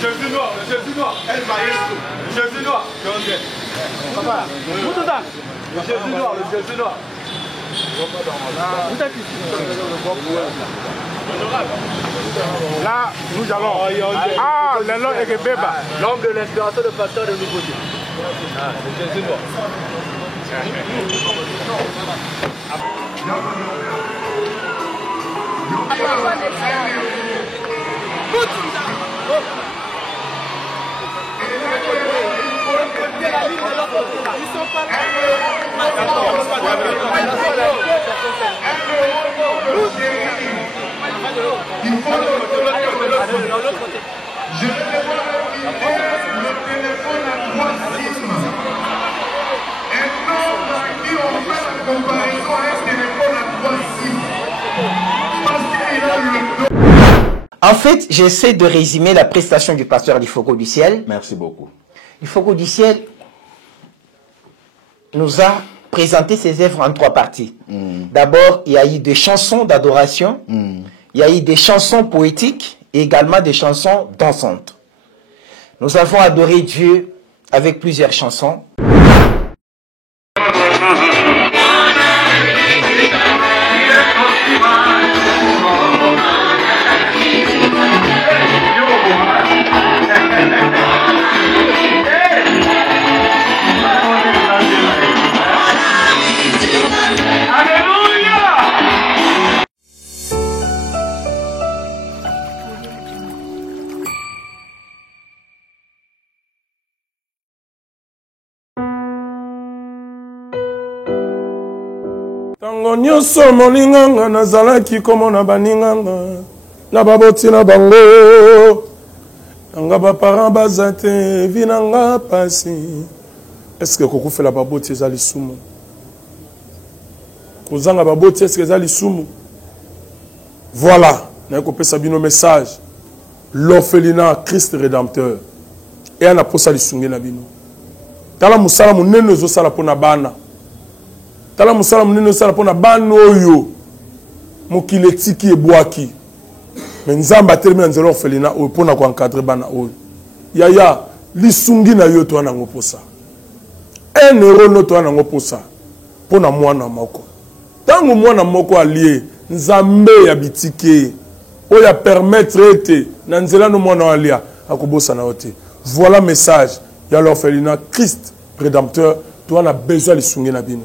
Jésus noir, Jésus noir, El Maestro, Jésus noir, papa, Jésus noir, Jésus noir. Là, nous allons. Ah, l'élan et Beba. L'homme de l'inspiration de pasteur de nouveauté. Ah, le Jésus noir. Ils sont pas là. Il faut le côté. Je vais le téléphone à 3 SIM. Un homme à qui on fait la comparaison à un téléphone à 3 SIM. Parce qu'il a le dos. En fait, j'essaie de résumer la prestation du pasteur du Foco du Ciel. Merci beaucoup. Le Foco du Ciel nous a présenté ses œuvres en 3 parties. D'abord, il y a eu des chansons d'adoration, il y a eu des chansons poétiques et également des chansons dansantes. Nous avons adoré Dieu avec plusieurs chansons. Tango nyonso molinganga nazalaki komona baninganga na baboti na bango nanga baparent baza te vi nanga pasi. Est-ce que kokufela baboti eza lisumu? Kozanga baboti est-ce que eza lisumu? Voilà, na kopesa bino message. L'orphelinat Christ rédempteur et ana posa lisungi na bino. Tala musala munene ozosala pona bana. Tala musala munene osala pona bana oyo mokili etiki ebwaki. Mais nzamba telemi na nzela orphelina oyo pona ko encadrer bana oyo. Yaya lisungi na yo to na ngoposa. 1 euro no to na ngoposa pona mwana moko. Tango mwana moko alie nzambe ya bitike oya permettre ete na nzela no mwana alia akobosa na ote. Voilà message ya l'orphelinat Christ rédempteur to na besoin lisungi na bino.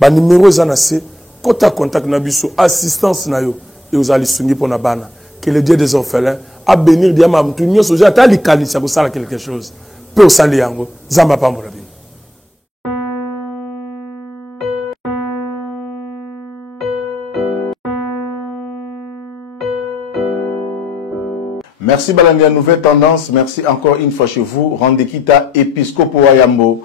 Ba numéro za se kota contact na biso assistance na yo et aux alisungi pour na bana que le Dieu des orphelins a bénir diama mtu nyoso ja ta likanisa ko sala quelque chose peut sali yango zamba pambola bino. Merci Balandia Nouvelle Tendance, merci encore une fois chez vous. Rendez-kita Episcopo Wayambo.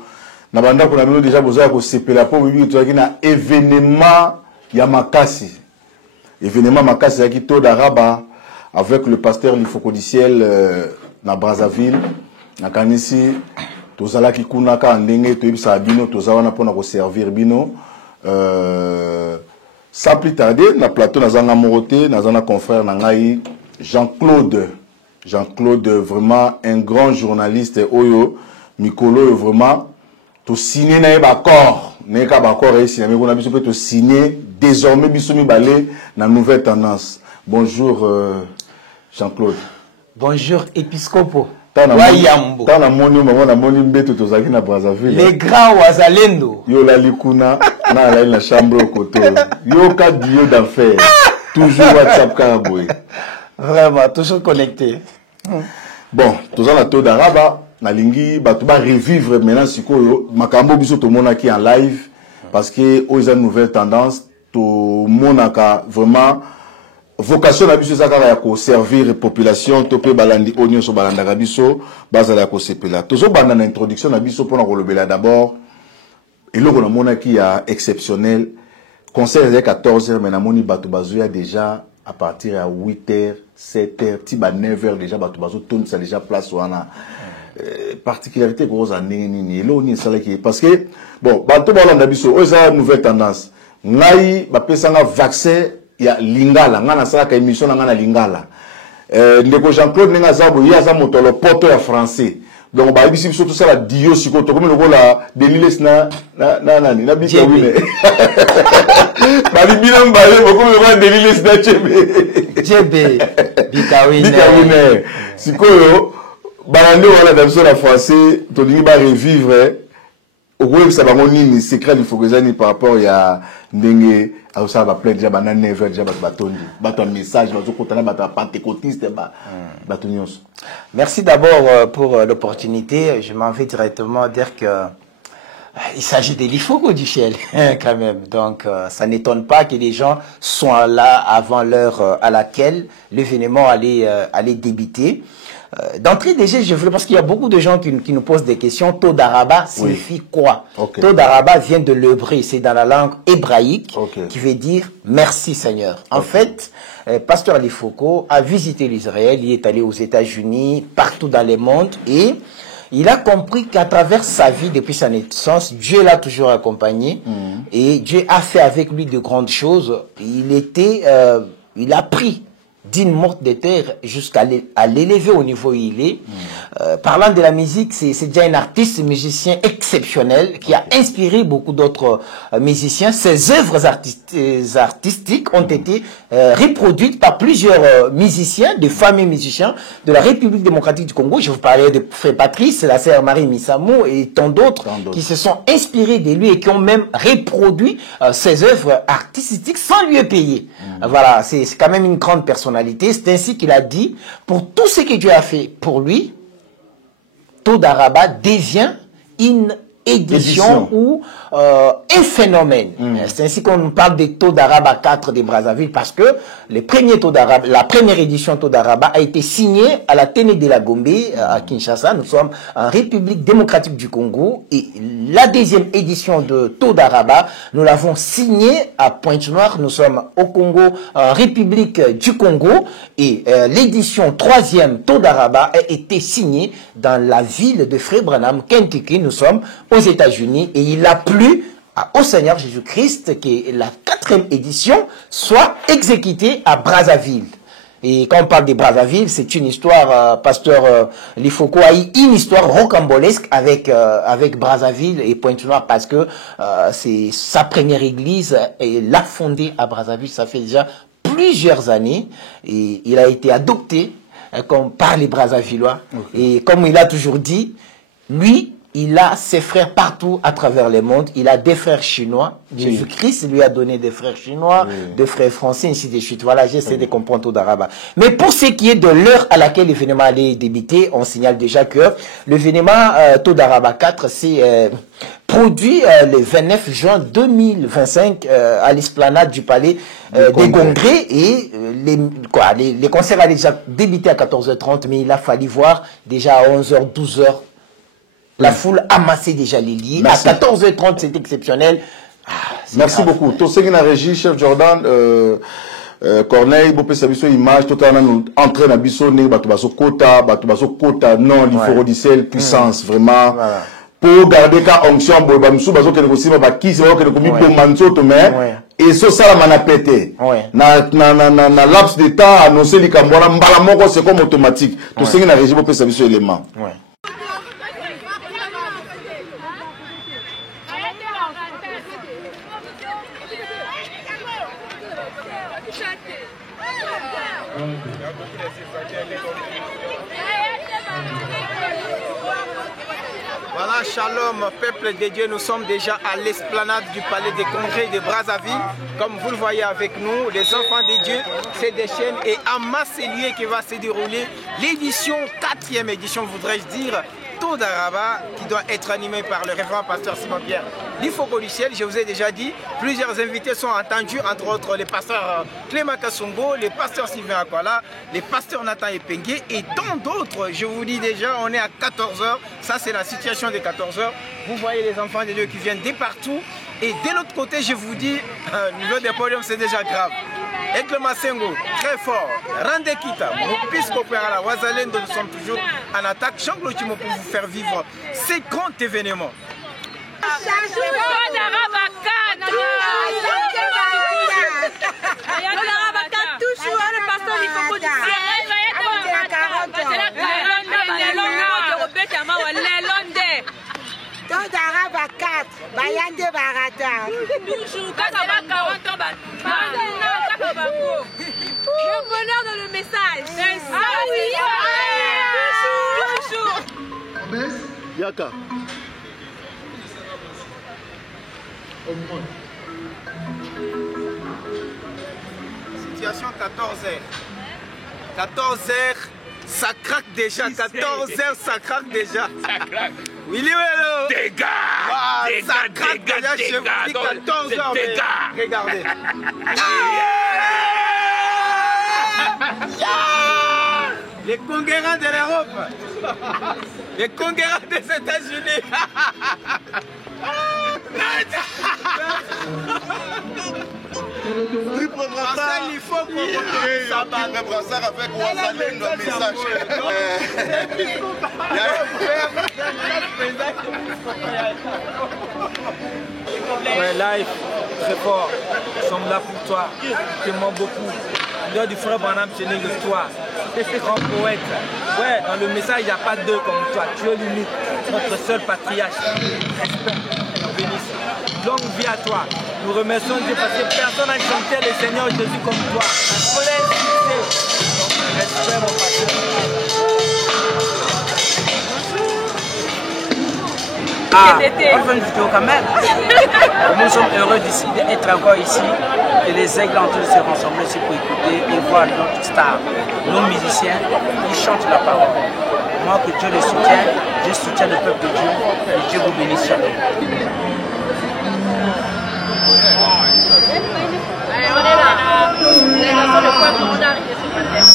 Nabanda kuna bino déjà boza ko sepela po bibi to na événement ya makasi. Événement makasi ya kito d'Araba avec le pasteur Lifoko du Ciel na Brazzaville. Na kanisi tozala ki kuna ka ndenge to yebisa bino toza wana pona ko servir bino. Sans plus tarder na plateau na zanga moroté na zanga confrère na ngai Jean-Claude, vraiment un grand journaliste oyo Mikolo vraiment to signer na accord neka bakor et signer mais on a besoin de signer désormais bisumi balé na Nouvelle Tendance. Bonjour Jean-Claude. Bonjour Episcopo. Wayambo. Tana moni na moni mbeto tozaki na Brazzaville. Les grands wazalendo. Yo la likuna na la chambre au côté. Yo ka Dieu d'enfer. Toujours WhatsApp Karaboy. Vraiment toujours connecté. Bon, tous en taux d'Araba na lingi ba tuba revivre maintenant sikoyo makambo biso to monaki en live parce que aux Nouvelle Tendance to monaka vraiment vocation na biso zakara ya ko servir population to pe balandi onyo so balanda biso bazala ya ko sepela tozo banda na introduction na biso pona ko lobela d'abord eloko na monaki ya exceptionnel concert à 14h mais na moni batu bazuya déjà à partir à 8h 7h tiba 9h déjà batu bazo tourne ça déjà place wana particularité pour aux nini elo ni sala ki parce que bon bato balanda biso oza Nouvelle Tendance ngai ba pesanga vaccin ya lingala ngana sala ka émission ngana lingala ndeko Jean-Claude Nenga Zabo, il y a ça moto le porteur français. Donc bah ici surtout ça la dio siko to comme le la deliles na bika wine. Ba li bilam ba le beaucoup le deliles na chebe. Bika wine. Siko yo balande wala d'abso la français to dingi ba revivre au web ça va nini secret du Fokozani par rapport ya ndenge a ça va plein déjà ba na never déjà ba batondi bato message bato kotana bato pentecôtiste ba bato nyonso. Merci d'abord pour l'opportunité. Je m'en vais directement dire que il s'agit des Lifoko du ciel quand même. Donc ça n'étonne pas que les gens soient là avant l'heure à laquelle l'événement allait débuter. D'entrée déjà, je voulais, parce qu'il y a beaucoup de gens qui nous posent des questions. Taux d'Araba signifie quoi? Taux d'Araba vient de l'hébreu, c'est dans la langue hébraïque, qui veut dire merci Seigneur. En fait, Pasteur Lifoko a visité l'Israël, il est allé aux États-Unis, partout dans le monde, et il a compris qu'à travers sa vie, depuis sa naissance, Dieu l'a toujours accompagné, et Dieu a fait avec lui de grandes choses. Il a pris d'une morte de terre jusqu'à l'élever au niveau où il est. Parlant de la musique, c'est déjà un artiste, musicien exceptionnel qui a inspiré beaucoup d'autres musiciens. Ses œuvres artistiques ont été reproduites par plusieurs musiciens, des fameux musiciens de la République démocratique du Congo. Je vous parlais de Frère Patrice, la sœur Marie Misamo et tant d'autres qui se sont inspirés de lui et qui ont même reproduit ses œuvres artistiques sans lui payer. Voilà, c'est quand même une grande personnalité. C'est ainsi qu'il a dit, pour tout ce que Dieu a fait pour lui, Taux d'Araba devient une édition ou un phénomène. C'est ainsi qu'on parle des Taux d'Araba 4 de Brazzaville, parce que les premiers Taux d'Araba, la première édition Taux d'Araba a été signée à la Téné de la Gombe, à Kinshasa. Nous sommes en République démocratique du Congo, et la deuxième édition de Taux d'Araba, nous l'avons signée à Pointe-Noire. Nous sommes au Congo, en République du Congo, et l'édition troisième Taux d'Araba a été signée dans la ville de Frère Branham, Kentucky. Nous sommes aux États-Unis, et il a plu au Seigneur Jésus-Christ que la 4e édition soit exécutée à Brazzaville. Et quand on parle de Brazzaville, c'est une histoire, Pasteur Lifoko a eu une histoire rocambolesque avec Brazzaville et Pointe-Noire, parce que c'est sa première église, et l'a fondée à Brazzaville, ça fait déjà plusieurs années, et il a été adopté par les Brazzavillois. Et comme il a toujours dit, lui, il a ses frères partout à travers le monde. Il a des frères chinois. Jésus-Christ lui a donné des frères chinois, des frères français, ainsi de suite. Voilà, j'essaie de comprendre Taux d'Araba. Mais pour ce qui est de l'heure à laquelle l'événement allait débuter, on signale déjà que l'événement Taux d'Araba 4, c'est produit le 29 juin 2025 à l'esplanade du Palais des Congrès. Et les concerts allaient déjà débuter à 14h30, mais il a fallu voir déjà à 11h, 12h. La foule amassait déjà les lits. Merci. À 14h30, c'est exceptionnel. Merci beaucoup. Tout ce qui est régie, chef Jordan, Corneille, Bopé Sabiso, image, tout le monde entraîne à Bisso, Batubaso Kota, non, l'Iforodicel, puissance, vraiment. Voilà. Pour garder qu'à onction, Bamsou, Baso, que aussi, qui c'est que le commis pour Manso, et ça, ça m'a pété. Na laps de temps, annoncé les Cambora, Mbalamoko, c'est comme automatique. Tout ce qui est régie, Bopé Sabiso, élément. Voilà, shalom, peuple de Dieu, nous sommes déjà à l'esplanade du Palais des Congrès de Brazzaville. Comme vous le voyez avec nous, les enfants de Dieu se déchaînent, et en masse c'est lieu qui va se dérouler l'édition, 4e édition, voudrais-je dire, Taux d'Araba, qui doit être animé par le révérend pasteur Simon-Pierre Lifoko du ciel. Je vous ai déjà dit, plusieurs invités sont entendus, entre autres les pasteurs Clément Kassongo, les pasteurs Sylvain Akwala, les pasteurs Nathan Epengue et tant d'autres. Je vous dis déjà, on est à 14h, ça c'est la situation de 14h. Vous voyez les enfants de Dieu qui viennent de partout. Et de l'autre côté, je vous dis, au niveau des podiums, c'est déjà grave. Ekle Masengo, très fort. Rande Kita, Mopisco Perala, Wazalendo, nous sommes toujours en attaque. Jean-Claude Timo pour vous faire vivre ces grands événements. Le bonheur dans le message. Ah oui, toujours. Yaka. Situation 14h. 14h, ça craque déjà. 14h, ça craque déjà. Ça craque. Willy Wello. Dégâts. Ça craque déjà chez vous. 14h. Regardez. Les conquérants de l'Europe. Les conquérants des États-Unis. Il faut qu'on ça avec Ouazalène le message. Ouais, live, très fort. Nous sommes là pour toi. Je t'aime beaucoup. L'heure du frère Branham, c'est une histoire. Grand poète. Ouais, dans le message, il n'y a pas deux comme toi. Tu es l'unique, notre seul patriarche. Respect, bénisse. Longue vie à toi. Nous remercions Dieu parce que personne n'a chanté le Seigneur Jésus comme toi. Un collège succès. Respect, mon pasteur. Ah, enfin du tout quand même. Nous sommes heureux d'être encore ici. Et les aigles en train de se rassembler ici pour écouter et voir notre star, nos musiciens, ils chantent la parole. Moi, que Dieu les soutienne, je soutiens le peuple de Dieu et Dieu vous bénisse. Shalom. Allez, on est là. Délégation de peuple, on est arrivé sur la terre.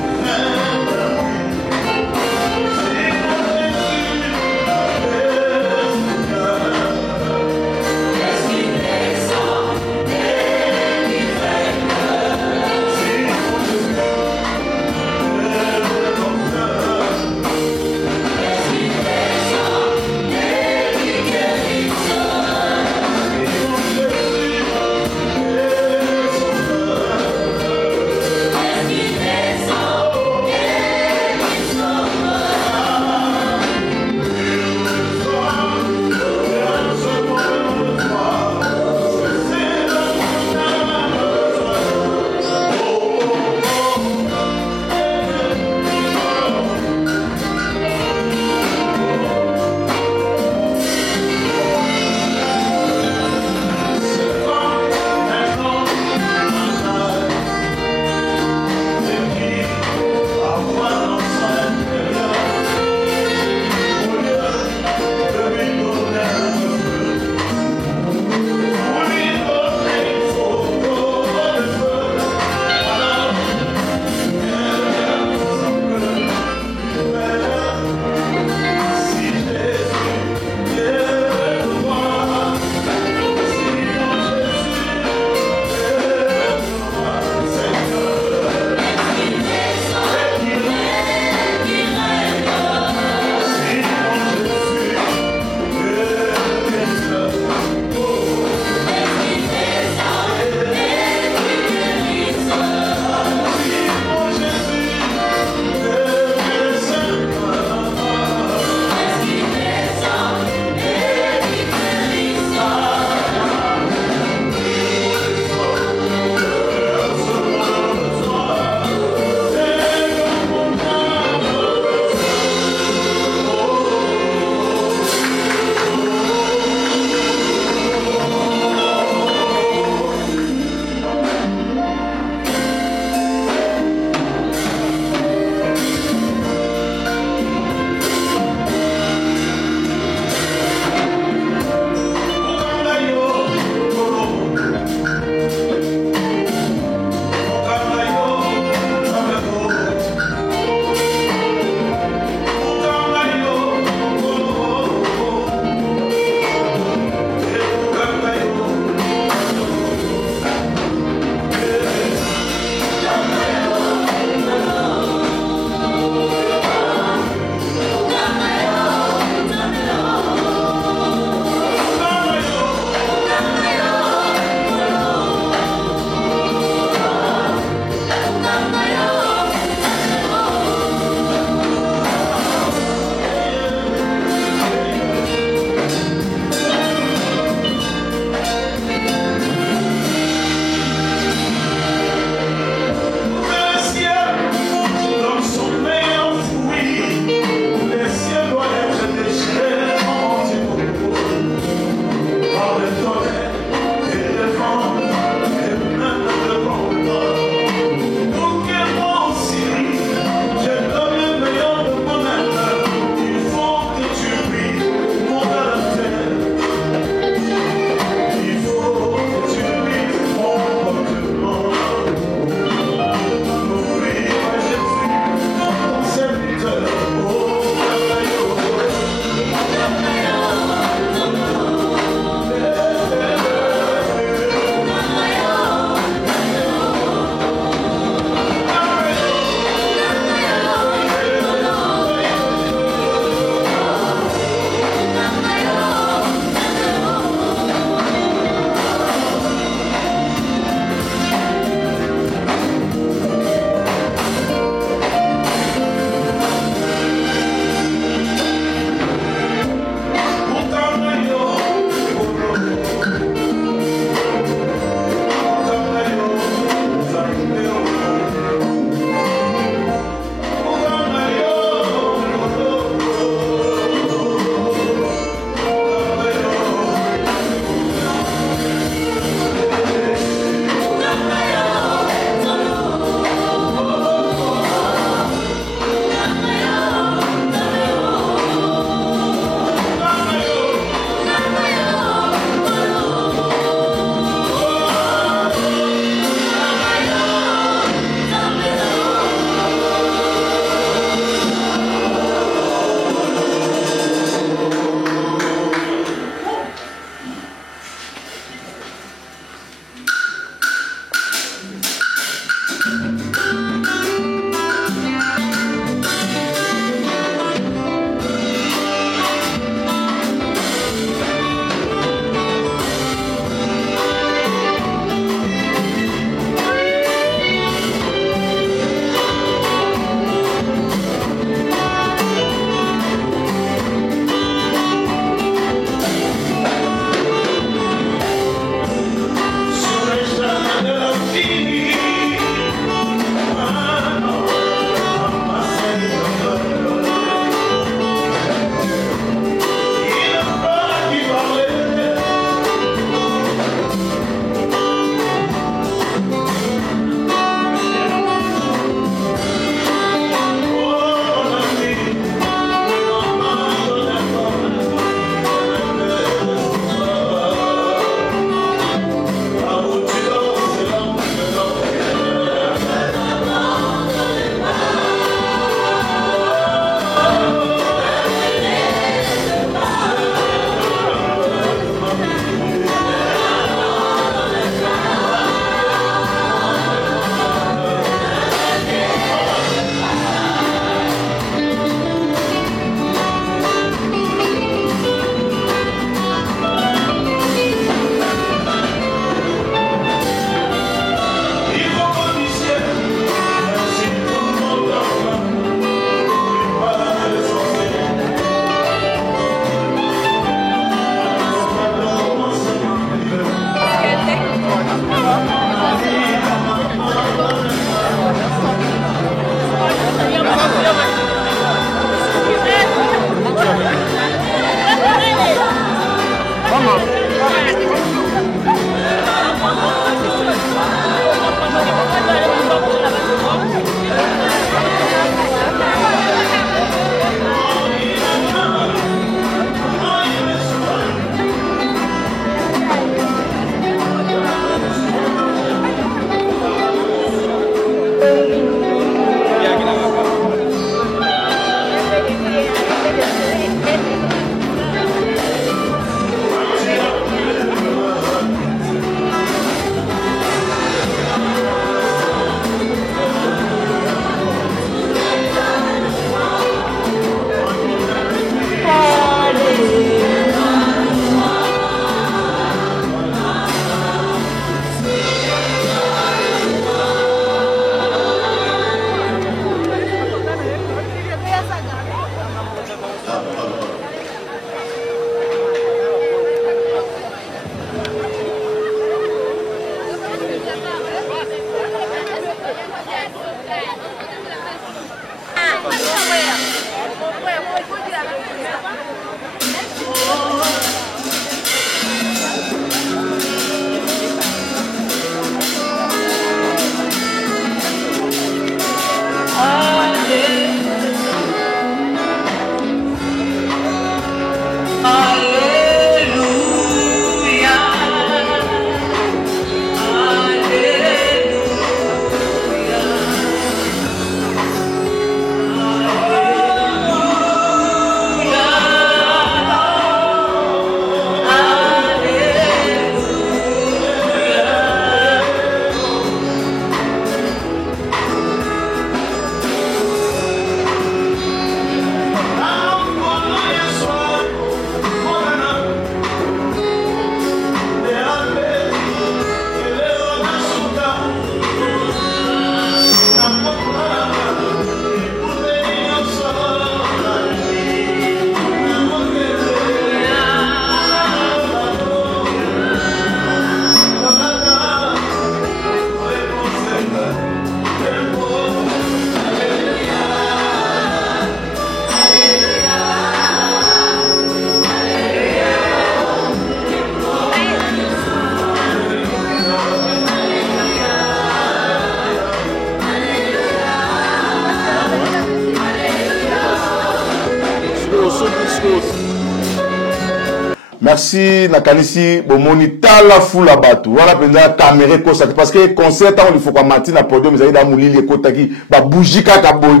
merci nakanisi bomoni tala fula batu wana penza caméra kosa parce que concert on il faut qu'on matin na podium za ida mulili ekotaki ba bougie kaka boy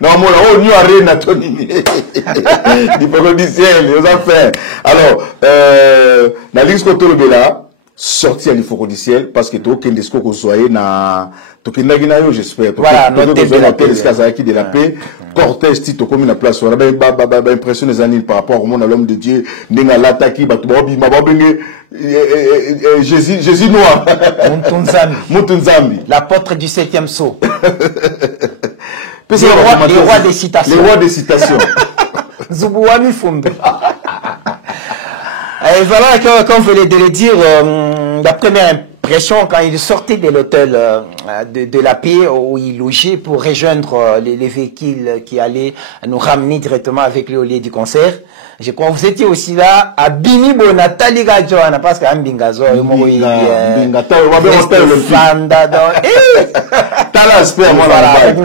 na mona oh new arena toni di parodiciel aux affaires alors na liste kotolobela sorti à l'Ifocodiciel parce que tout kende sko ko soye na to kindagi na yo j'espère voilà noté de la paix de la paix cortège tito comme na place wala ba impression les années par rapport au monde à l'homme de Dieu ninga lataki ba to bi ma ba benge Jésus noir Mutunzambi l'apôtre du 7e sceau les rois des citations Zubuwami Fumbe. Et voilà, comme je voulais le dire, la première impression, quand il sortait de l'hôtel de la paix où il logeait pour rejoindre les véhicules qui allaient nous ramener directement avec lui au lieu du concert, je crois que vous étiez aussi là à Bini Bonatali Gadjoana, parce qu'à Mbingazo, avec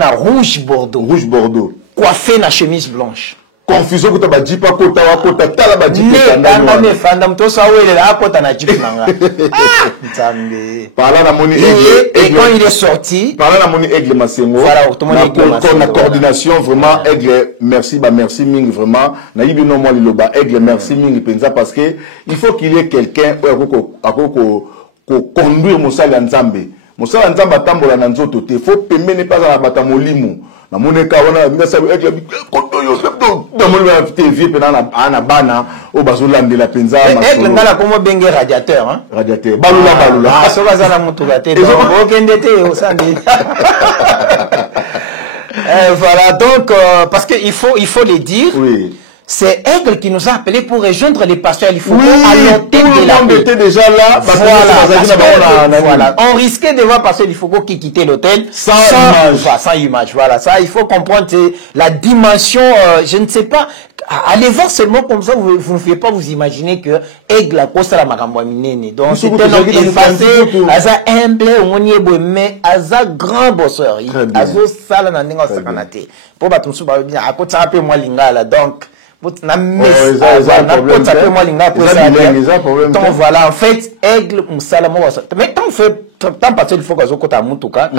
un rouge Bordeaux, coiffé na chemise blanche. Confusion que tu as dit pas kota wa kota tala ba dit fandam to sa wele la kota na jipe nanga parla na moni et quand il est sorti parla na moni Aigle Masengo voilà tout le monde la coordination vraiment Aigle merci ming vraiment na yibi no moi liloba Aigle merci ming penza parce que il faut qu'il y ait quelqu'un ko conduire mosala nzambe atambola na nzoto te faut pembene pas na batamolimo na moneka wana ngasa Aigle kotoyo na moneka TV pe na bana o bazolandela penza Aigle ngala komo benge radiateur hein radiateur balula so bazala mutu gate donc okende te o sandi voilà donc parce que il faut le dire oui. C'est Aigle qui nous a appelé pour rejoindre les pasteurs à l'Ifoko à l'hôtel de la paix. Était déjà là. Voilà. On risquait de voir pasteur l'Ifoko qui quittait l'hôtel sans image. Voilà, ça, il faut comprendre la dimension, je ne sais pas. Allez voir seulement comme ça, vous ne pouvez pas vous imaginer que Aigle a posé la marambominene. Donc, c'est un homme effacé, Aza humble, mais Aza grand bosseur. Aza sala na ninga sakanate. Pour battre sous bien, à côté, ça peut moi lingala. Donc, donc voilà, en fait, Aigle, mais tant parce qu'il faut que je à Moutouka,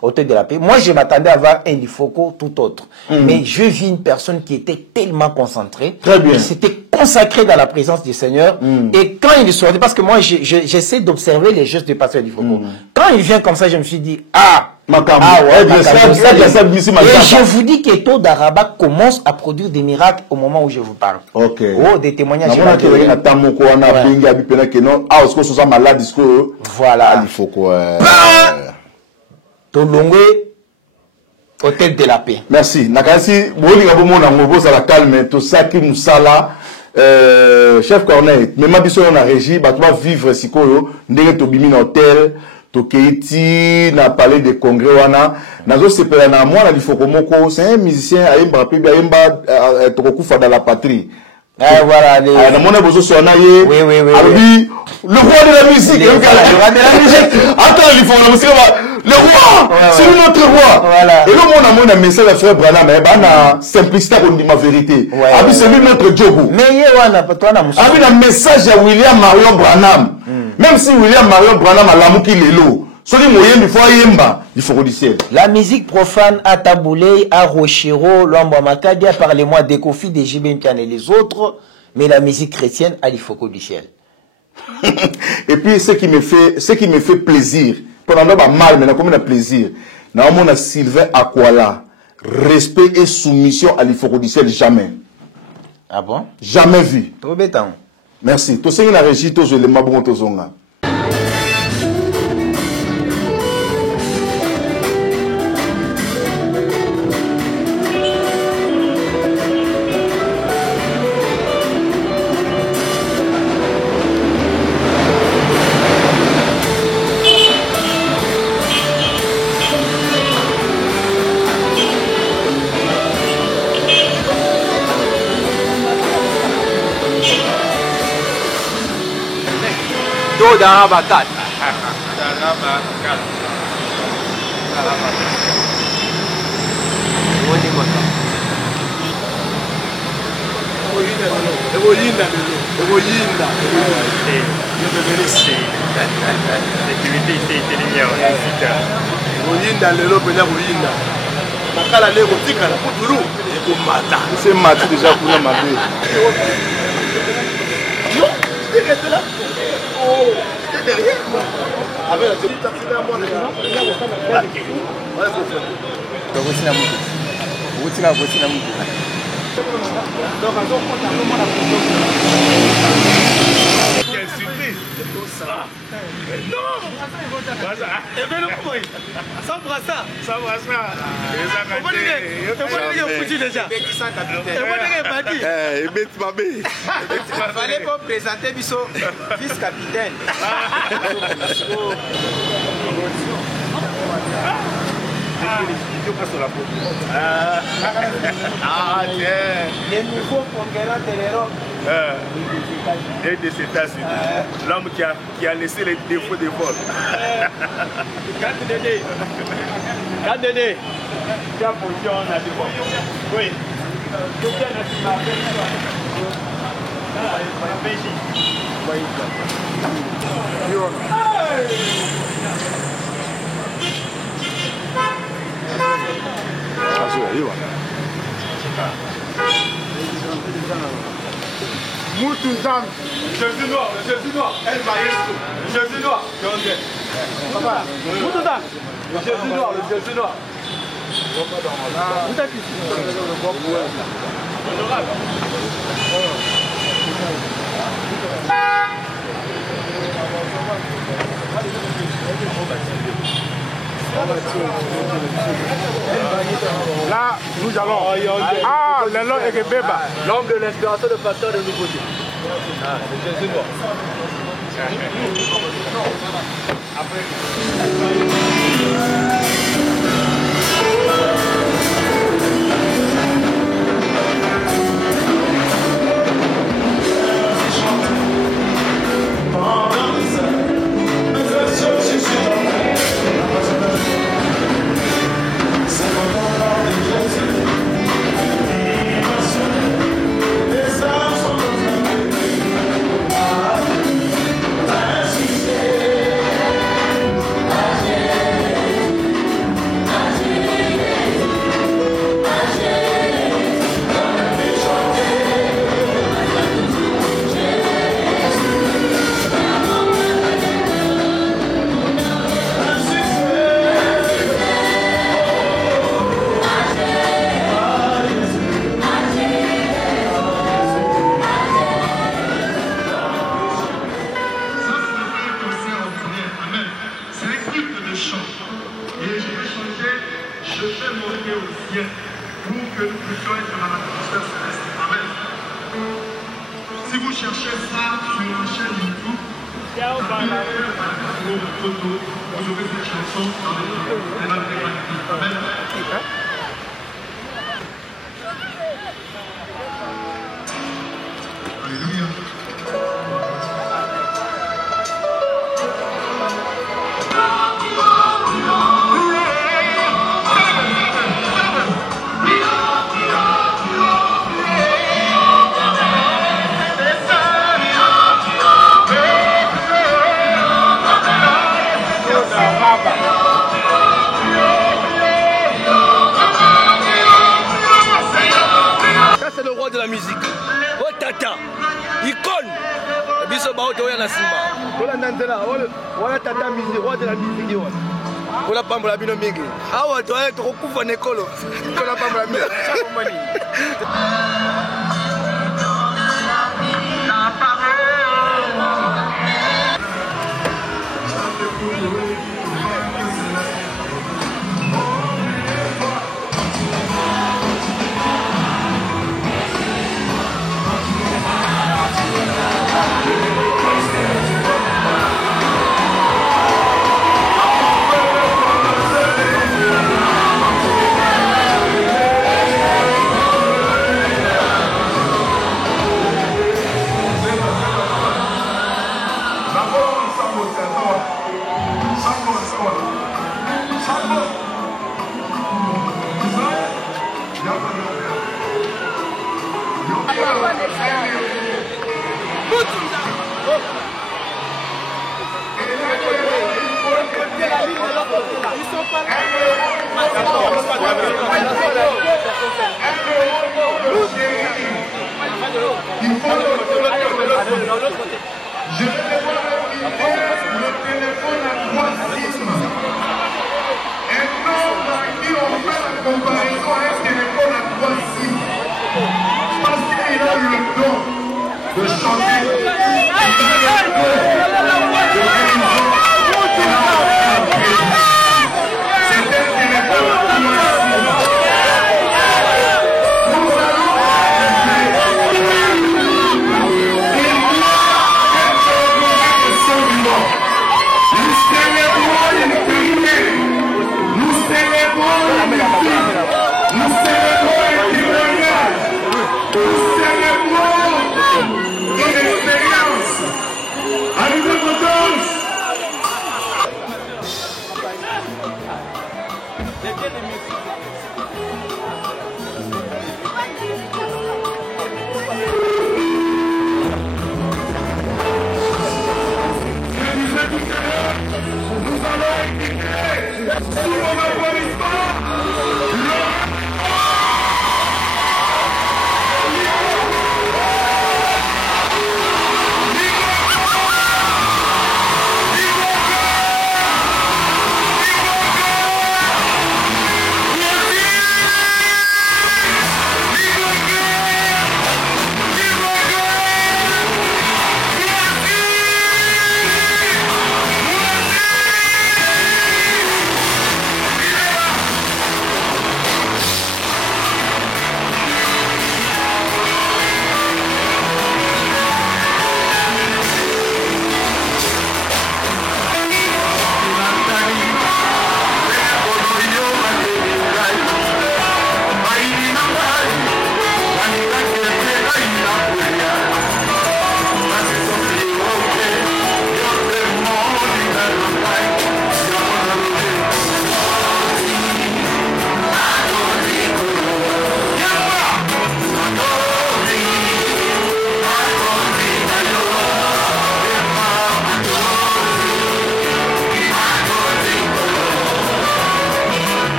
hôtel de la paix. Moi, je m'attendais à voir un Ifoko tout autre. Mais je vis une personne qui était tellement concentrée. Très bien. Qui s'était consacré dans la présence du Seigneur. Et quand il sortait, parce que moi, j'essaie d'observer les gestes du pasteur d'Ifoko. Quand il vient comme ça, je me suis dit, et je vous dis que Taux d'Araba commence à produire des miracles au moment où je vous parle. Ok. Oh, des témoignages. Voilà. Il faut quoi. Tolongwe, hôtel de la paix. Merci. Nakasi, boli ngabo na ngobo za la calme to saki musala chef Corneille. Mais ma biso na régie, ba to vivre sikoyo ndenge to bimi na hôtel. Tokeiti na palais de congrès wana nazo sepela na moi na Lifoko moko c'est un musicien ayemba pe ayemba tokokufa dans la patrie voilà na mona bozo sona ye oui le roi de la musique le roi de la musique attends Lifoko la musique le roi c'est notre roi voilà et le mona message à frère Branham na simplicité qu'on dit ma vérité abi c'est lui notre Djogo mais ye wana toi na abi na message à William Marion Branham. Même si William Marion Branham a l'amour lelo, il faut redire. La musique profane à Taboulé, à Rochero, Luambo Makadia, parlez-moi des Kofi, des Jibin Pian et les autres, mais la musique chrétienne à l'Ifoko du ciel. Et puis ce qui me fait plaisir, pendant que mal, mais comme un plaisir, on a Sylvain Akwala, respect et soumission à l'Ifoko du ciel, jamais. Ah bon? Jamais vu. Trop béton. Merci. Tout ce qui est la régie, tout je le mabon tout zonga. Daraba 4. C'est maté déjà pour la mabé. Derrière moi. Quelle surprise! Non! Sans brassard! Sans brassard! Il fallait qu'on présente Bisso, vice-capitaine. Ah, tiens! Les nouveaux conquérants de l'Europe. Et des États-Unis. L'homme qui a laissé les défauts de vol. Kandede. Tu as position en adéquat. Oui. Moutouzam, Jésus noir, le Jésus noir, El Maestro, le Jésus noir, papa, Moutouzam, le Jésus noir, le Jésus noir. Là, nous allons. Ah, l'élan et Beba. L'homme de l'inspiration de pasteur de nouveauté. Ah, c'est Jésus noir. Si vous cherchez ça sur la chaîne YouTube, vous aurez cette chanson dans les vidéos. Elle va très magnifique. Amen. Alléluia. Ça c'est le roi de la musique. Oh Tata, icône. Biso ba oto ya na simba. Ola nanzela, ola Tata musique, roi de la musique. Ola pambola bino mingi. Awa to ay to kufa nekolo. Ola pambola mingi. Chakomani. Je vais devoir utiliser le téléphone à 3 SIM. Un homme à qui on fait la comparaison à un téléphone à 3 SIM. Parce qu'il a le don de chanter. Il a le don de réaliser. C'est un téléphone à 3 SIM.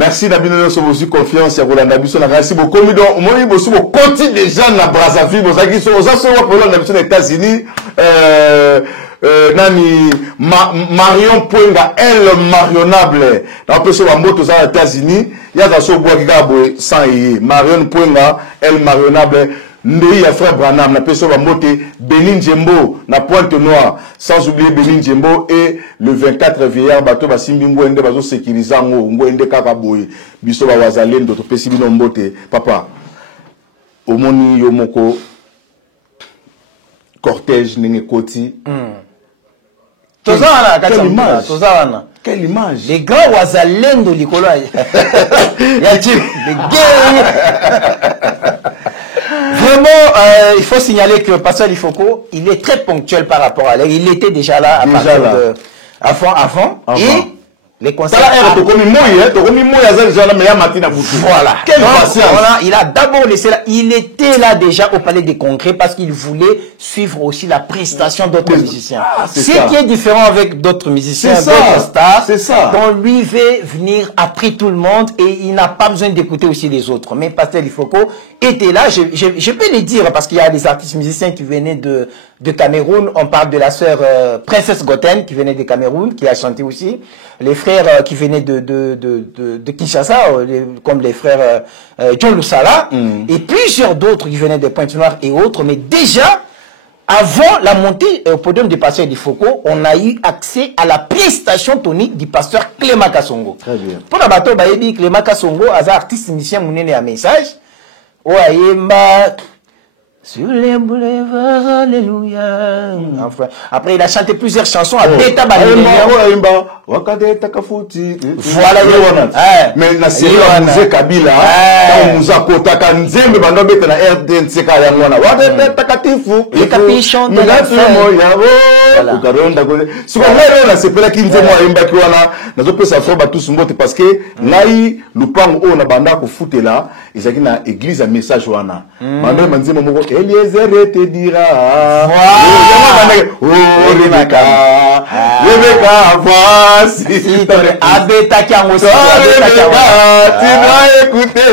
Merci Nabino sur vos confiance et Roland Nabiso na merci beaucoup. Mais donc moi il bosse au côté des gens na Brazzaville, vous savez qui sont aux Roland Nabiso aux États-Unis. Nani Marion Poenga elle marionnable. On peut se voir moto aux États-Unis. Il y a dans ce bois qui gaboye sans y Marion Poenga elle marionnable. Ndei ya frère Branham na peso ba moté Benin Djembo na Pointe Noire, sans oublier Benin Djembo et le 24 vieillard bato ba simbi ngwende bazo sécuriser ngo ngwende kaka boye biso ba wazalendo to pesi bino mbote papa omoni yo moko cortège nenge koti quelle image les grands wazalendo likolo ya type les Vraiment, il faut signaler que Pasteur Lifoko, il est très ponctuel par rapport à l'air. Il était déjà là avant. Et les concerts. Voilà. Il a d'abord laissé là. Il était là déjà au Palais des Congrès parce qu'il voulait suivre aussi la prestation d'autres musiciens. Ce qui est différent avec d'autres musiciens, d'autres stars. C'est ça. Donc lui veut venir après tout le monde et il n'a pas besoin d'écouter aussi les autres. Mais Pasteur Lifoko était là. Je peux le dire parce qu'il y a des artistes musiciens qui venaient de Cameroun. On parle de la sœur Princesse Goten qui venait de Cameroun, qui a chanté aussi. Les frères qui venaient de Kinshasa, comme les frères John Lusala, et plusieurs d'autres qui venaient de Pointe-Noire et autres. Mais déjà, avant la montée au podium du pasteur Lifoko, on a eu accès à la prestation tonique du pasteur Clément Kassongo. Très bien. Pour la bateau, Clément Kassongo, artiste musicien, mounene un message. Oayemba. Sur les boulevards, alléluia. Enfin, après, il a chanté plusieurs chansons à Beta Balé. Voilà, mais na série la musique Kabila, on nous a kotaka nzembe bando beta na RDNCK ya mwana. Wade takatifu, les capichons de la femme. Ukaronda ko. Siko lelo na sepela ki nzembo ayemba ki wana, nazo pesa fo ba tous mbote parce que ngai lupango o na banda ko futela, ezaki na église a message wana. Bando manzembo moko Eliezer te dira. Rebecca, voici. Abeta qui a aussi. Tu dois écouter.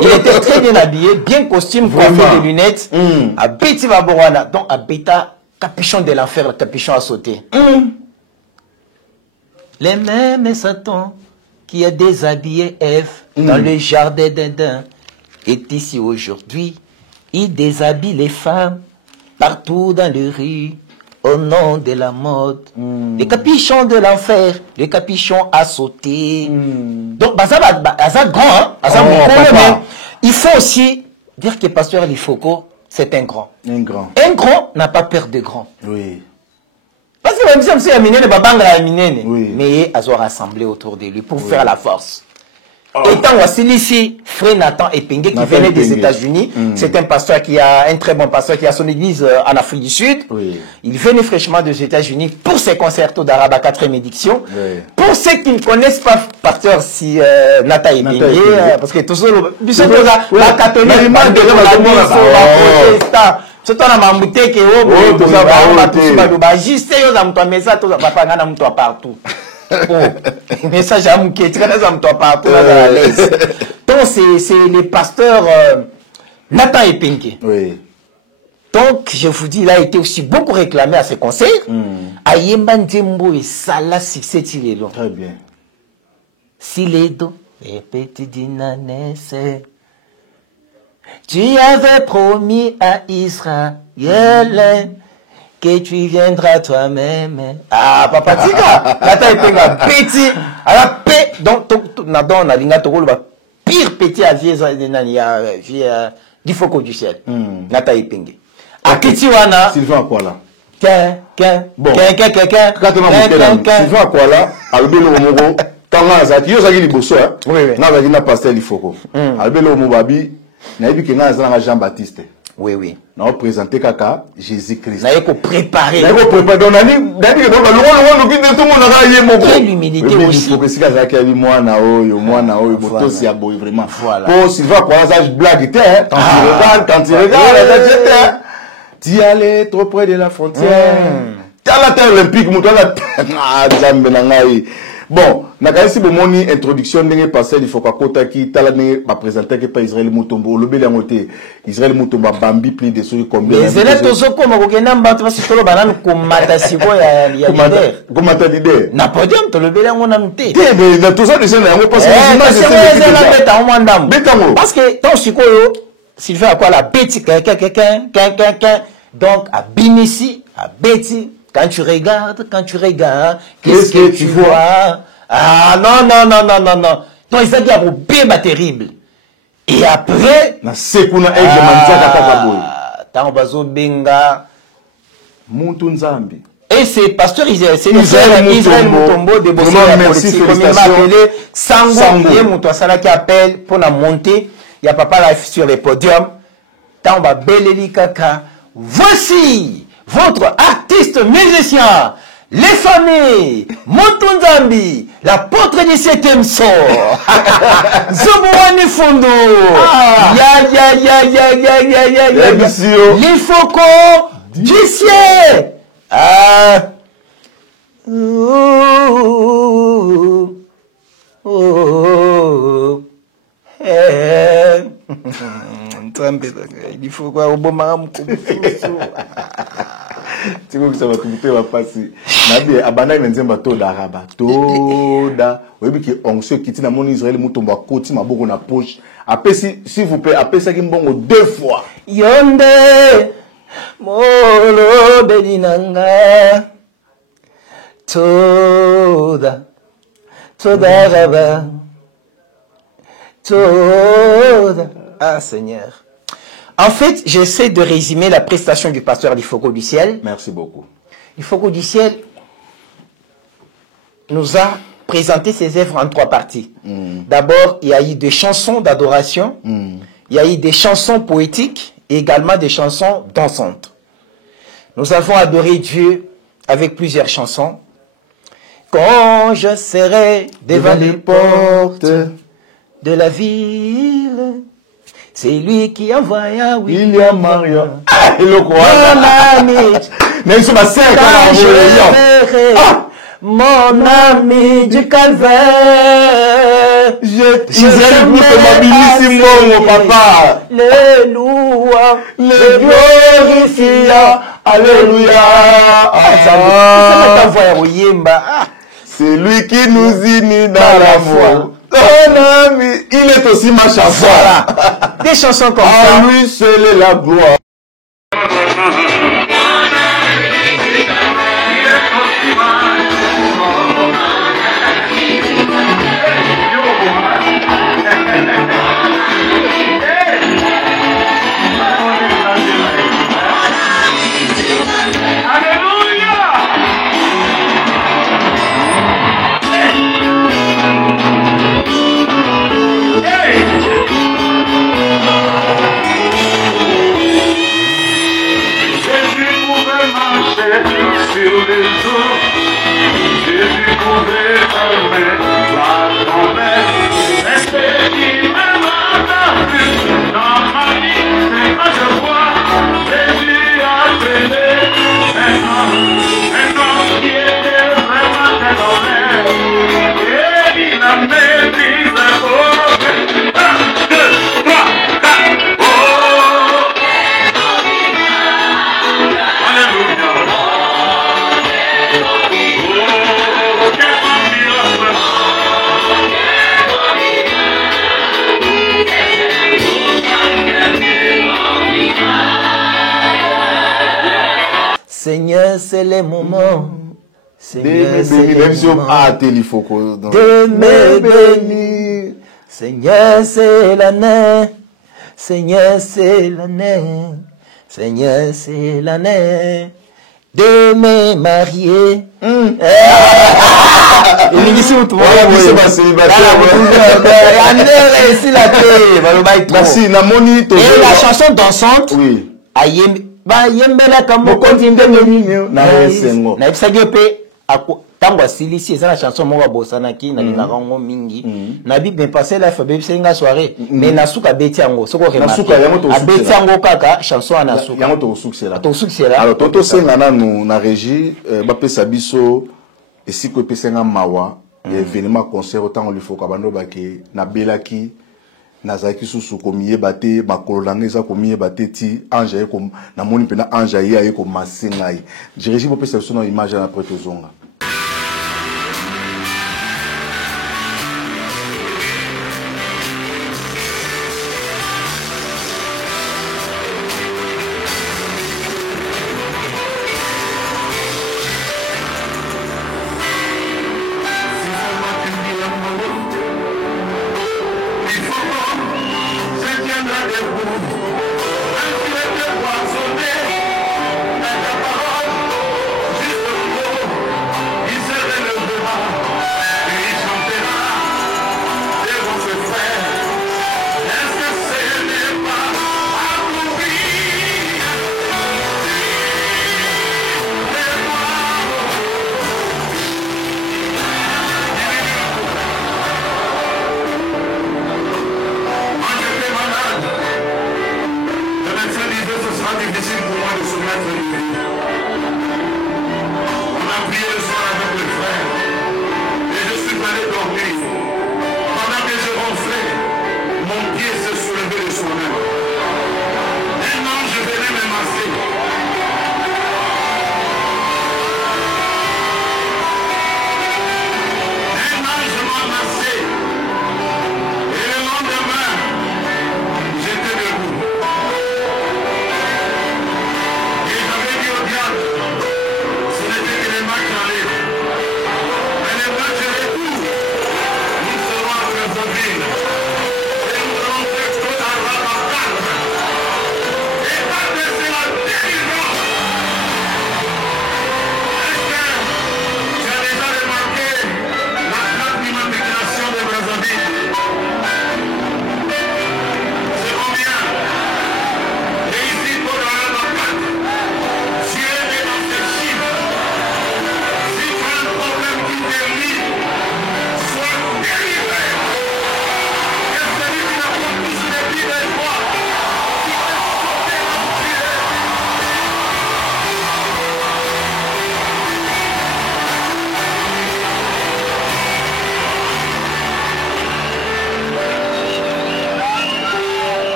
Il était très bien habillé, bien costume, coiffé de lunettes. Abeti Vaborwana. Donc Abeta, capuchon de l'enfer, capuchon à sauter. Les mêmes Satan qui a déshabillé Ève dans le jardin d'Éden est ici aujourd'hui. Il déshabille les femmes partout dans les rues au nom de la mode. Les capuchons de l'enfer, les capuchons à sauter. Donc, ça grand, hein? Il faut aussi dire que Pasteur Lifoko, c'est un grand. Un grand. Un grand n'a pas peur de grand. Oui. Parce que même si mais il a rassemblé autour de lui pour faire la force. Étant ici, Frère Nathan Epenge qui venait des États-Unis, c'est un pasteur qui a un très bon pasteur qui a son église en Afrique du Sud. Il venait fraîchement des États-Unis pour ses concertos d'Arabe à 4e édition. Pour ceux qui ne connaissent pas pasteur si Nathan Epenge, parce que tout ça, la catholique, c'est un mamouté qui est juste partout. Message à Mouké, partout à l'aise. Donc c'est le pasteur Nathan Epenge. Oui. Donc je vous dis, il a été aussi beaucoup réclamé à ses concerts. Ayemba Ndembo et Salah succès Tilelo. Très bien. Si les dos et petit dinanès. Tu avais promis à Israël que tu viendras toi-même. Ah, papa Tika, Nata Epenga, petit, à la paix, donc, on a l'inga toko, le pire petit à vie, du Foko du ciel. Nata Epenga. À Kitiwana. Sylvain Akwala. Bon. Sylvain Akwala, Albelo Omoro, Tanga Zaki, yo Zaki Liboso, oui, n'a pas dit na pasteur Lifoko. Albelo Omobabi, n'a dit que n'a pas Jean-Baptiste. Oui, oui. Nous avons présenté Kaka Jésus-Christ. Nous avons préparé. Nous avons préparé. Donc, quelle humilité aussi. Il faut que si Kaka a dit moi, vraiment. Pour Sylvain, pour ça, je blague. Quand tu regardes, tu allais trop près de la frontière. tala terre olympique mutu ala nzambe na ngai. Bon, nakasi bomoni introduction ndenge passé il faut kakota ki tala ndenge ba présenter que pas Israël Mutombo le beli ngote Israël Mutombo bambi plus de ceux combien les élèves tozo koma ko kena mbato parce que tolo banana ko mata siko ya leader ko mata leader na podium to le beli ngona nté mais na tozo de scène yango parce que parce que ton siko yo s'il fait quoi la bêtise quelqu'un donc à Binisi à Betty. Quand tu regardes, qu'est-ce que tu vois? Ah non. Non, il s'agit d'un bébé terrible. Et après, et c'est pasteur Israël, c'est Israël Mutombo de Bossie la politique, comme il m'a appelé, Sango, Moutouassala qui appelle pour la montée, il y a Papa Life sur les podiums, Tamba Beleli Kaka, voici votre artiste musicien, les familles, Montunzambi, l'apôtre du 7e sort, Zobouani Fondo, l'Ifoko, Dissier, il faut quoi au bon maram tu vois que ça va coûter va passer nabi abanda nzemba to daraba to da oyebi ki onction kiti na mon Israël mutomba koti maboko na poche apesi s'il vous plaît apesa ki mbongo 2 fois yonde molo belinanga toda raba toda. Ah Seigneur. En fait, j'essaie de résumer la prestation du pasteur Lifoko du ciel. Merci beaucoup. Lifoko du ciel nous a présenté ses œuvres en 3 parties. D'abord, il y a eu des chansons d'adoration, il y a eu des chansons poétiques et également des chansons dansantes. Nous avons adoré Dieu avec plusieurs chansons. Quand je serai devant les portes de la ville, c'est lui qui envoya William Marion. Ah, il le croit. Mon ami du calvaire. Je t'aime, mon papa. Le louant, le glorifiant. Alléluia. C'est lui qui nous unit dans la foi. Il est aussi ma chanson. Voilà. Des chansons comme ça. Lui seul est la gloire. Seigneur, c'est les moments. Seigneur, c'est les moments. De me bénir. Seigneur, c'est l'année. Seigneur, c'est l'année. Seigneur, c'est l'année de me marier. Et la chanson dansante. Oui. Ba yembela kamoko timbe nyinyo na esengo na ebisaje pe tango asili si eza na chanson moko bosanaki na lingaka ngo mingi na bi bien passé la fa bebisa nga soirée mais na suka beti yango soko remarquer abeti yango kaka chanson na suka yango to succès là alors toto senga nanu na régie ba pesa biso esiko epesenga mawa ya événement concert autant lui faut ka bando bake na belaki nazaki susu komiyeba te makolo nanga eza komiyeba te ti ange ye kom namoni mpena ange ye aye komasenga ye dirigi bopesa biso na image na après tozonga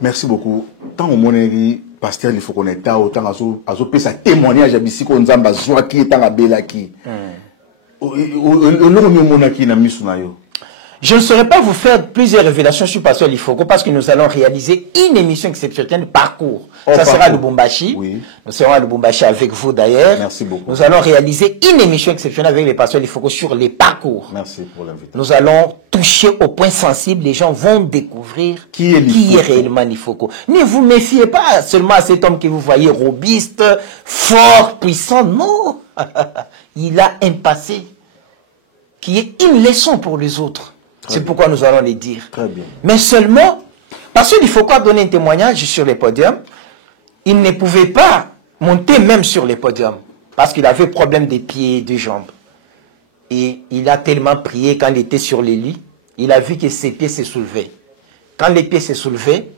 Merci beaucoup. Tant au moneri, pasteur, il faut qu'on ait autant à sa témoignage à Bissiko Nzamba, Zouaki, tant à Belaki. Je ne saurais pas vous faire plusieurs révélations sur Pasteur Lifoko parce que nous allons réaliser une émission exceptionnelle parcours. Ça sera à Lubumbashi. Oui. Nous serons à Lubumbashi avec vous d'ailleurs. Merci beaucoup. Nous allons réaliser une émission exceptionnelle avec les Pasteurs Lifoko sur les parcours. Merci pour l'invitation. Nous allons toucher au point sensible. Les gens vont découvrir qui est réellement Lifoko. Ne vous méfiez pas seulement à cet homme que vous voyez robuste, fort, puissant. Non. Il a un passé qui est une leçon pour les autres. C'est pourquoi nous allons les dire. Très bien. Mais seulement, parce qu'il faut quoi donner un témoignage sur les podiums, il ne pouvait pas monter même sur les podiums, parce qu'il avait problème des pieds et des jambes. Et il a tellement prié quand il était sur les lits, il a vu que ses pieds se soulevaient. Quand les pieds se soulevaient,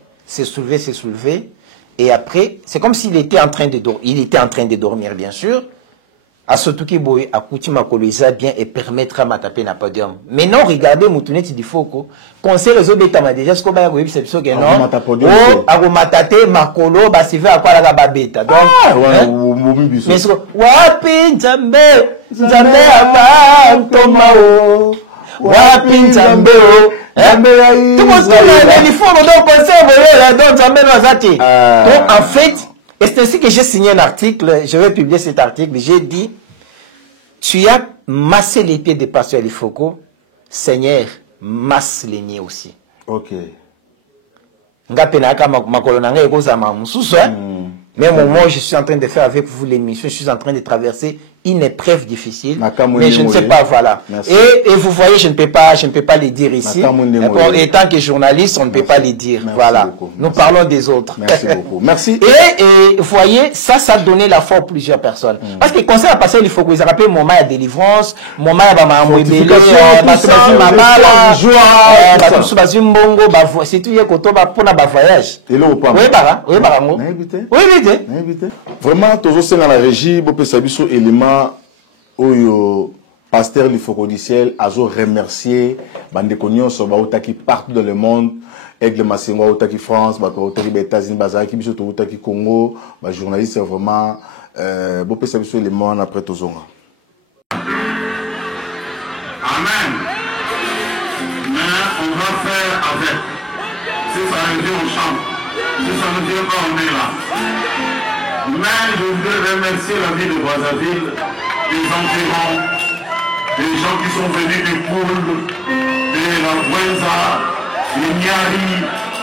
et après, c'est comme s'il était en train de dormir. Il était en train de dormir, bien sûr. À ce qui boy à coutume à bien et permettre à m'attaper na podium. Maintenant, regardez Moutoune du Foko. Conseil les autres bêta déjà ce qu'on va y c'est que non. Oh, agomatate makolo basive à quoi la babeta. Donc, mais ce wapi nzambe avantomao wapi nzambe tout le monde il faut donc conseil donc nzambe nazati. Donc en fait, et c'est ainsi que j'ai signé un article, je vais publier cet article, j'ai dit, tu as massé les pieds de Pasteur Lifoko, Seigneur, masse les miens aussi. Ok. Mais au moment où je suis en train de faire avec vous l'émission, je suis en train de traverser une épreuve difficile, mais je ne sais pas, voilà. Et vous voyez, je ne peux pas les dire ici. Et tant que journaliste, on ne peut pas les dire. Voilà. Beaucoup. Nous parlons des autres. Merci beaucoup. Merci. Et vous voyez, ça a donné la foi à plusieurs personnes. Parce que concernant Pasteur, il faut que vous rappelez mon maïa délivrance, mon maïa c'est tout voyage. Oui, vraiment, toujours c'est dans la régie, Bopé Sabiso élément où Pasteur Lifoko du ciel a remercié Bande Cognon sur Baotaki partout dans le monde, Aigle Massengo, Baotaki France, Baotaki États-Unis, Bazaki, Biso Baotaki Congo, les journalistes vraiment Bopé Sabiso élément après Tozonga. Amen. Mais on va faire avec. Si ça veut dire on chante. Si ça veut dire qu'on est là. Mais je voudrais remercier la ville de Brazzaville, les environs, les gens qui sont venus du Poul, de la Bouenza, de Niari,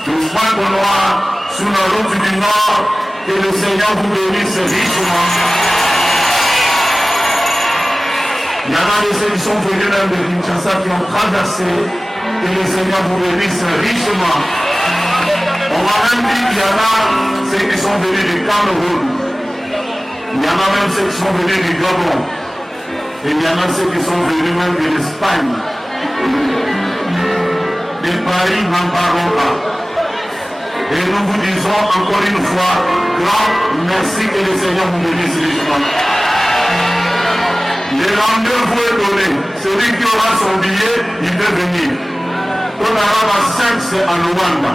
de Pointe-Noir, sous la route du Nord, que le Seigneur vous bénisse richement. Il y en a de ceux qui sont venus même de Kinshasa qui ont traversé, que le Seigneur vous bénisse richement. On m'a même dit qu'il y en a ceux qui sont venus du Cameroun. Il y en a même ceux qui sont venus du Gabon. Et il y en a ceux qui sont venus même de l'Espagne. De Paris, n'en parlons pas. Et nous vous disons encore une fois, grand merci que le Seigneur vous bénisse richement. Le rendez-vous est donné. Celui qui aura son billet, il peut venir. On aura 5, c'est en Rwanda.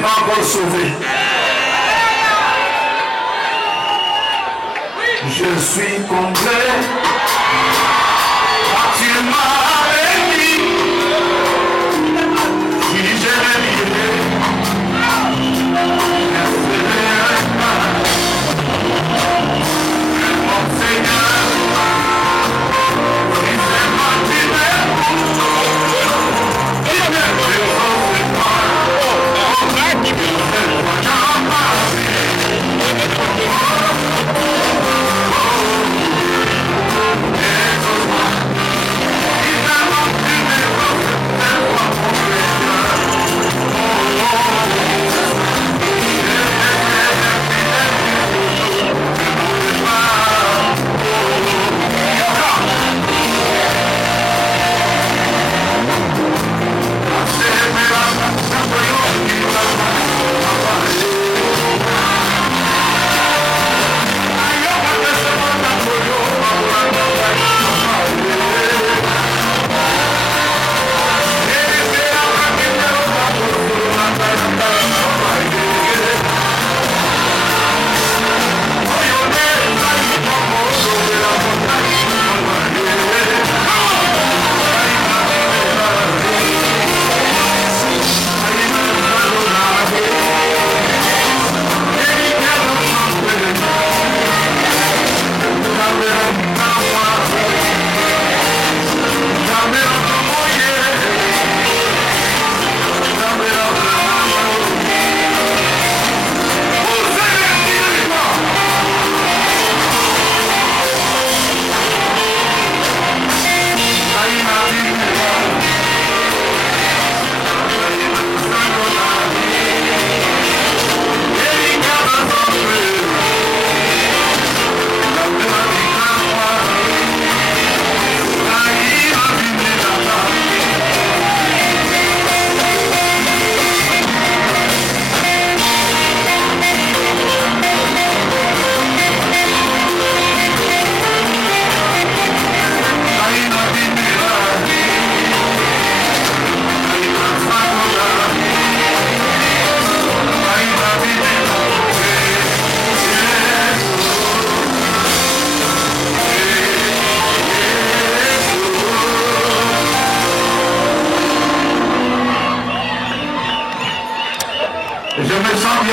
n'est pas encore sauvé. Je suis comblé. Tu m'as béni. Si je l'ai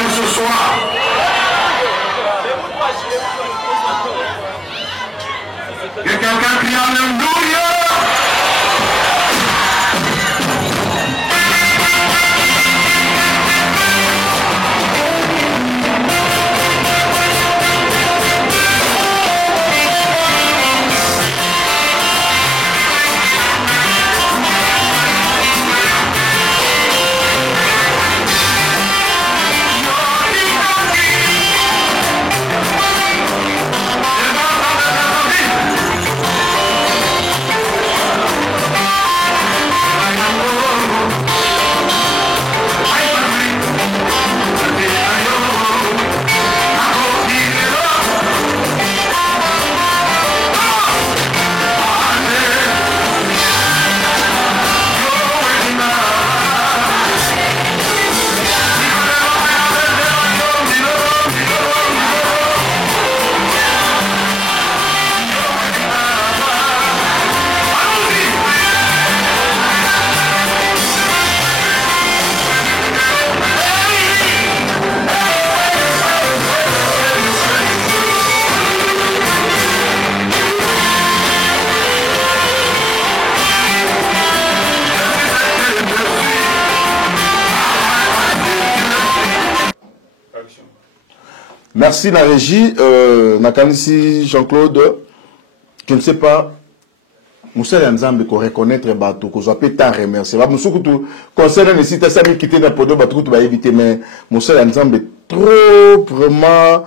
ce soir. Que quelqu'un crie Alléluia. Merci la régie. Nakanisi Jean-Claude, je ne sais pas, Moussa Yanzambe qu'on reconnaître bateau, qu'on soit tant remercier. Moussa Koutou, concernant les sites, ça m'a quitté dans le podo, bateau, tu vas éviter, mais Moussa Yanzambe trop vraiment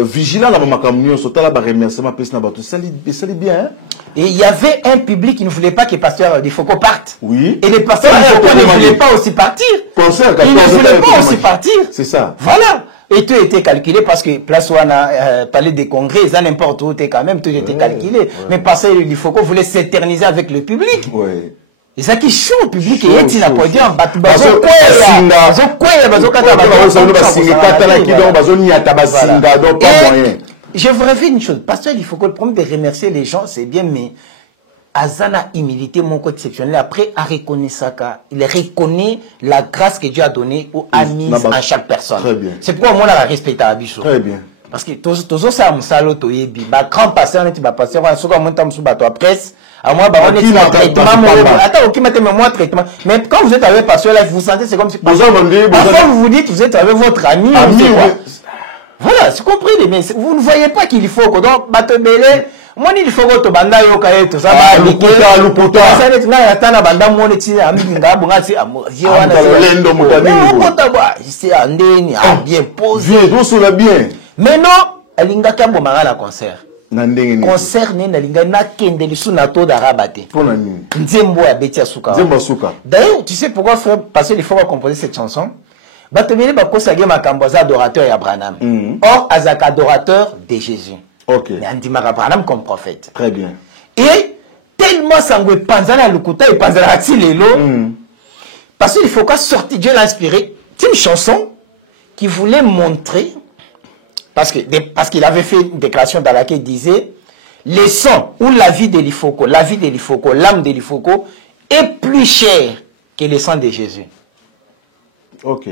vigilant là, ma camion, sautant là, remercier ma personne bateau. Ça lit bien, hein? Et il y avait un public qui ne voulait pas que Pasteur Difoko parte. Oui. Et les pasteurs Difoko ne voulaient pas aussi partir. Ils ne voulaient pas aussi partir. C'est ça. Voilà. Et tout était calculé parce que place où on a parlé des congrès, ça n'importe où, quand même, tout était calculé. Mais Pasteur Difoko voulait s'éterniser avec le public. Oui. ezaki show public eyeti na podium bato je vous révèle une chose parce qu'il faut que le problème de remercier les gens c'est bien mais Azana humilité mon côté exceptionnel après à reconnaître ça il reconnaît la grâce que Dieu a donnée ou a mise à chaque personne. C'est pourquoi moi la respecte à Abisso. Très bien. Parce que tous ça musalo to yebi ba grand pasteur net ba pasteur on soka monta musu ba to presse à moi ba on est en traitement attends OK mettez moi traitement mais quand vous êtes avec pasteur là vous sentez c'est comme si parfois vous vous dites vous êtes avec votre ami voilà c'est compris mais vous ne voyez pas qu'il faut que donc bato belé moi il faut que to banda yo ka eto ça ba luputa ça net na atana banda mo ne ti ami ngabo ngati je wana lendo mutani c'est andeni bien posé tout sur le bien. Mais non, Alinga Kambo Mara concert. Concert Nalinga na kende lisu na to d'arabate. Nzembo ya Betia Souka. D'ailleurs, tu sais pourquoi frère parce qu'il faut composer cette chanson. Batomele bakosage makamboza adorateur ya Branham. Or azak adorateur de Jésus. OK. Mais andimaka Branham comme prophète. Très bien. Et tellement sangwe panzana lukuta et panzana atilelo. Parce qu'il faut qu'à sortir Dieu l'a inspiré. C'est une chanson qui voulait montrer parce qu'il avait fait une déclaration dans laquelle il disait les sons ou la vie de l'Ifoko, l'âme de l'Ifoko est plus chère que le sang de Jésus. OK.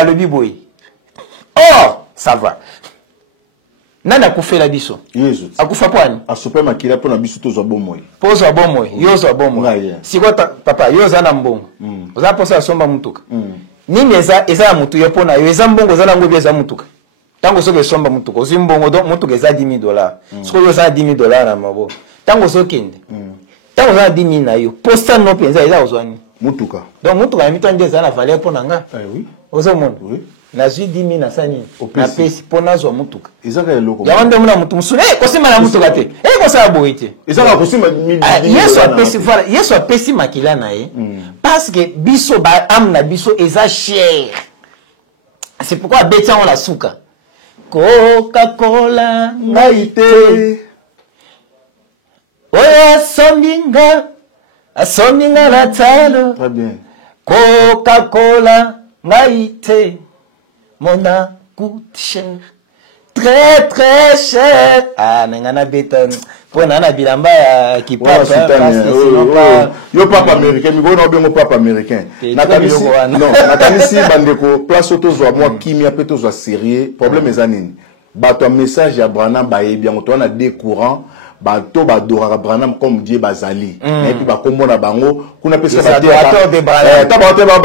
Alobi boy. Or, ça va. Nana koufe la biso. Yesu. Akufa poani. Asope makila pona biso tozo bomoy. Pozo bomoy, yozo bomoy. Siko papa, yoza na mbongo. Oza posa somba mutuka. Nini eza mutu yo pona yo eza mbongo za nango eza mutuka. Tango soke somba mutuka, ozi mbongo donc mutuka eza $10,000. Siko yo za $10,000 na mabo. Tango sokende. Tango za 10,000 na yo. Posta no penza eza ozwani. Mutuka. Donc mutuka mito nde eza na valeur pona nga. Oui. Ozo mondo. Oui. Na zwi 10,000 na sani. Na pesi pona zo mutuka. Ezaka eloko. Ya wande muna mutu musule kosima na mutuka te. Kosala boite. Ezaka kosima Yesu apesi makila na ye. Parce que biso ba am na biso eza cher. C'est pourquoi Betia on la souka. Coca-Cola ngaite. Oya sombinga la talo. Très bien. Coca-Cola ngaite. Mona coûte cher. Très très cher. Ah nangana beta. Pour nana bilamba qui passe yo papa américain mi bona bengo papa américain natanisi non natanisi bandeko place auto zo moi kimia peto zo sérieux problème ezanini bato message ya Branham ba bien to na deux courants bato badora Branham comme Dieu bazali et puis ba komona bango kuna pesa ba adorateur de Branham tabato ba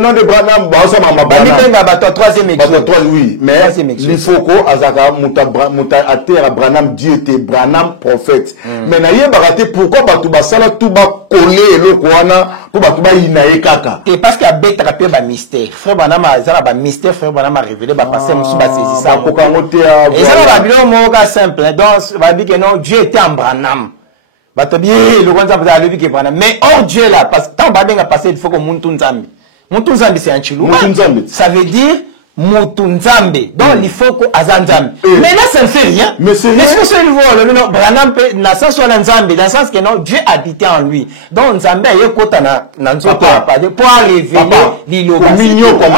non de Branham ba ça mama ba mitenga bato troisième exode oui mais il faut ko azaka muta à terre Branham Dieu était Branham prophète mais na ye baraté pourquoi bato basala tout ba coller eloko wana pour bato ba inaye kaka et parce que abeta pe ba mystère frère Branham azala ba mystère frère Branham a révélé ba passer musu ba saisir ça ko kangote a et ça va bien moka simple donc va dire que non Dieu était en Branham. Le mais hors Dieu là, parce que tant que passé, il faut que Muntunzambi. Muntunzambi c'est un chilou. Ça veut dire Mutunzambi. Donc il faut que Azanzambi. Mais là ça ne fait rien. Mais c'est rien. Mais c'est le Branham dans le sens Nzambi, dans le sens que non Dieu habitait en lui. Donc Nzambi est côté na nzoto pour arriver l'ilo mignon comme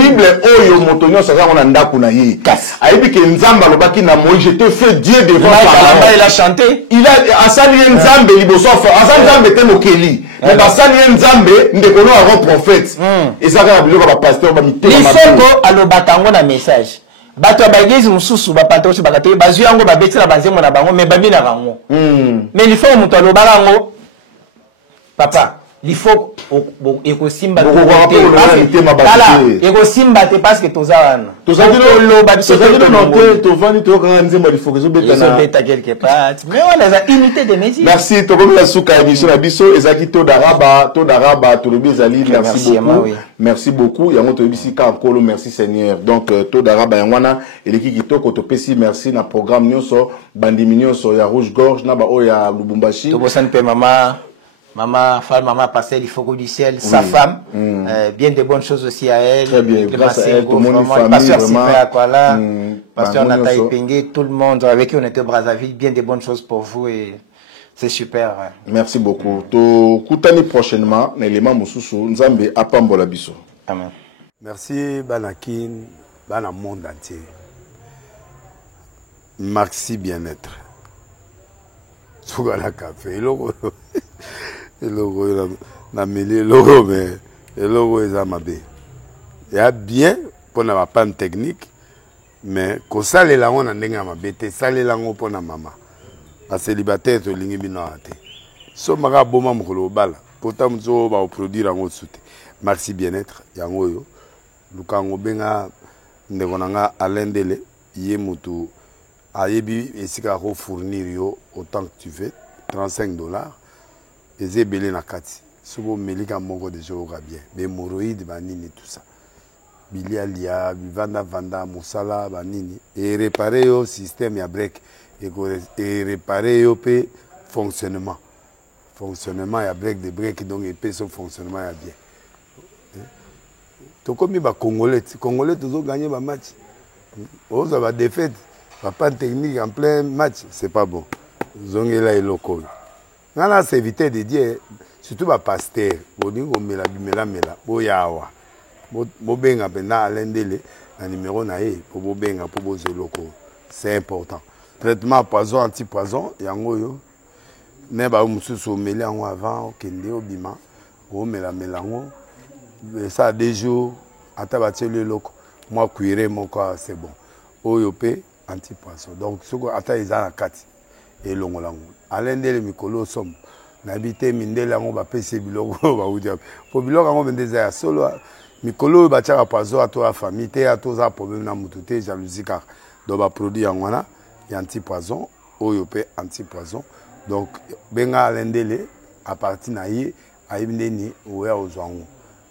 Bible oyo motonyo ça on anda kuna yi. Aibi que Nzamba lobaki na Moïse je te fais Dieu devant Pharaon. Il a chanté. Il a asali Nzambe liboso Nzambe te mokeli. Mais basali Nzambe ndekolo a prophète. Et ça ka biloko ba pasteur ba mitema. Il faut que alobatango na message. Bato ba église mususu ba pantosi ba katoyi bazwi yango ba betela banzemo na bango mais babi na bango. Mais il faut muto alobaka ngo papa il faut ekosimba ekosimba te parce que toza wana quelque part mais on a unité de mesure. Merci tokomi la suka émission na biso ezaki to daraba tolobi ezali merci beaucoup yango to bisi ka nkolo merci Seigneur donc to daraba yangwana eleki kitoko to pesi merci na programme nyonso bandimi nyonso ya Rouge Gorge na ba oya Lubumbashi to bosane pe Maman Pascal, il faut que du ciel, sa femme, bien de bonnes choses aussi à elle. Très bien, grâce à elle, tout le monde famille, pasteur Sylvain Akwala, pasteur Nata Ipenge, tout le monde avec qui on était au Brazzaville, bien de bonnes choses pour vous et C'est super. Ouais. Merci beaucoup. To kutani prochainement l'élément mususu nzambe apambola biso. Amen. Merci Banakin, Bana monde entier. Maxi bien-être. Sougala café, logo na mêlé logo mais logo est amabé. Il y a bien pour na panne technique mais ko sale la on ndenga mabete sale la ngo pour na mama. A célibataire to lingi bino ate. So maka boma mukolo bala. Pourtant mzo ba produire ngo soute. Maxi bien-être yango yo. Lukango benga ndekonanga alendele ye mutu ayebi esika ko fournir yo autant que tu veux $35 ezebele na kati sobo melika moko de joga bien bémoroïde banini tout ça bilialia vanda musala banini et réparer yo système ya break et réparer yo pe fonctionnement ya break de break donc et pe son fonctionnement ya bien to komi ba congolais toujours gagner ba match oza ba défaite pas technique en plein match, c'est pas bon. Zongela et loco. Nana c'est éviter de dire surtout ba pasteur, boningo mela boyawa. Bobenga pena alendele na numéro na e pour bobenga pour bozo loco. C'est important. Traitement poison anti-poison yango yo. Ne ba mususu meli yango avant kende obima. O mela ngo. Ça a des jours atabache le loco. Moi cuire mon quoi c'est bon. Oyope anti-poisson. Donc, ce qu'on attend, ils ont la carte. Et l'on l'a. À l'endel, Mikolo somme. N'habite Mindel, on va passer Bilogo. Pour Bilogo, on va dire solo. Mikolo, il va tirer à poisson à toi, famille, à tous les problèmes, à moutouté, jalousie, car donc, va produire en wana, il y a anti-poisson, oyope anti-poisson. Donc, benga à l'endel, à partir naïe, à Ibneni, ou à Ozwango.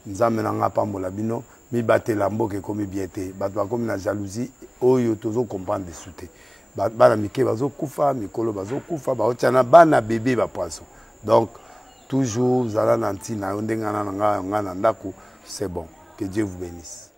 Nous amenons pas mon labino. Mi batte lambo ke komi biete batwa komi na jalousie oyo tozo comprendre de souté bana mike bazo kufa mikolo bazo kufa ba otana bana bébé ba poisson donc toujours zala nanti na ndenga na nga ndako c'est bon que Dieu vous bénisse.